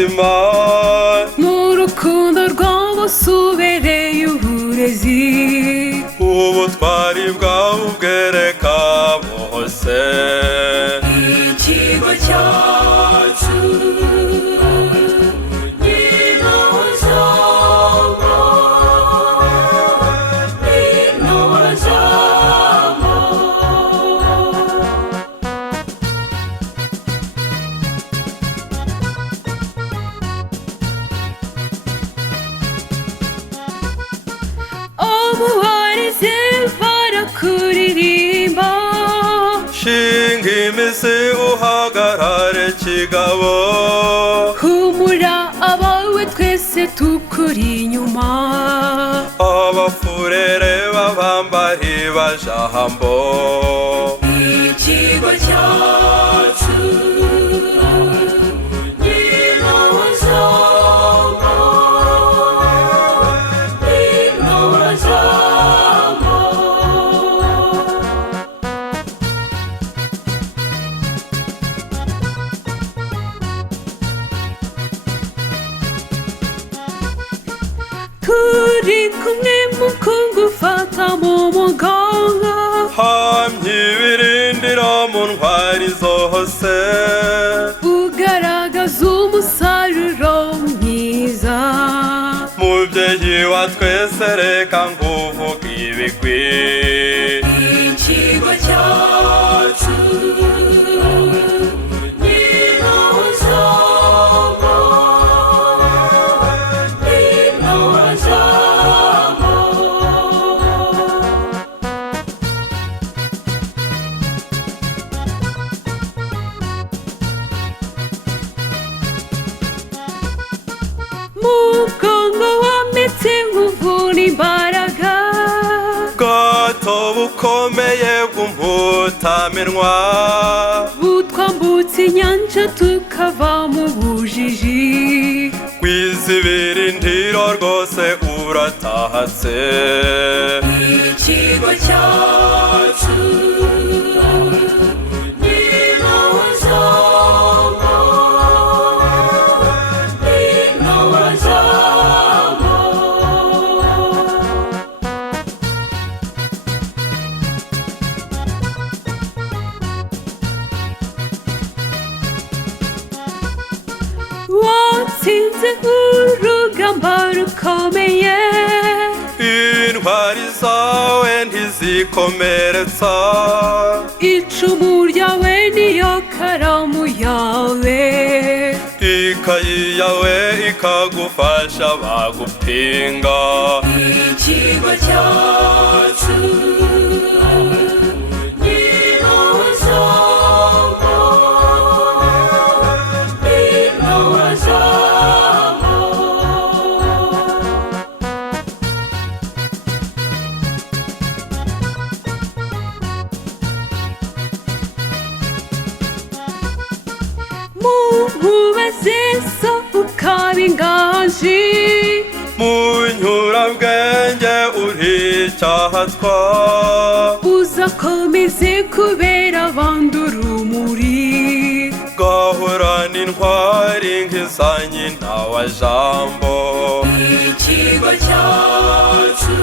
ubuzima n'urukundo rwabo subereye uburezi ubutwari bwawe ubwereka bose ikigo cyacu kuririmba shinga imizi uhagarare kigabo humura abawe twese tukuri inyuma abafurere b'abambari bajambo ikigo cyacu turi kumwe mu kugufata mu mugongo hamye ibirindiro mu ntwari zose ugaragaza umusaruro mwiza mubyeyi wa twese reka nguvuge ibigwi ikigo cyacu mugongo wametse nk'uvuna imbaraga bwato bukomeye bw'umputamenwa butwambutse inyanja tukava mu bujiji rwizibirindiro rwose uratahatse ikigo cyacu watsinze urugamba rukomeye intwari zawe ntizikomeretsa icumu ryawe niyo karamu yawe ikayi yawe ikagufasha bagupinga ikigo cyacu mubazeso ukaba inganji munyurabwenge uri icyahatwa uzakomeze kubera abandi urumuri gahorana intwari nk'iza nyina wa jambo ikigo cyacu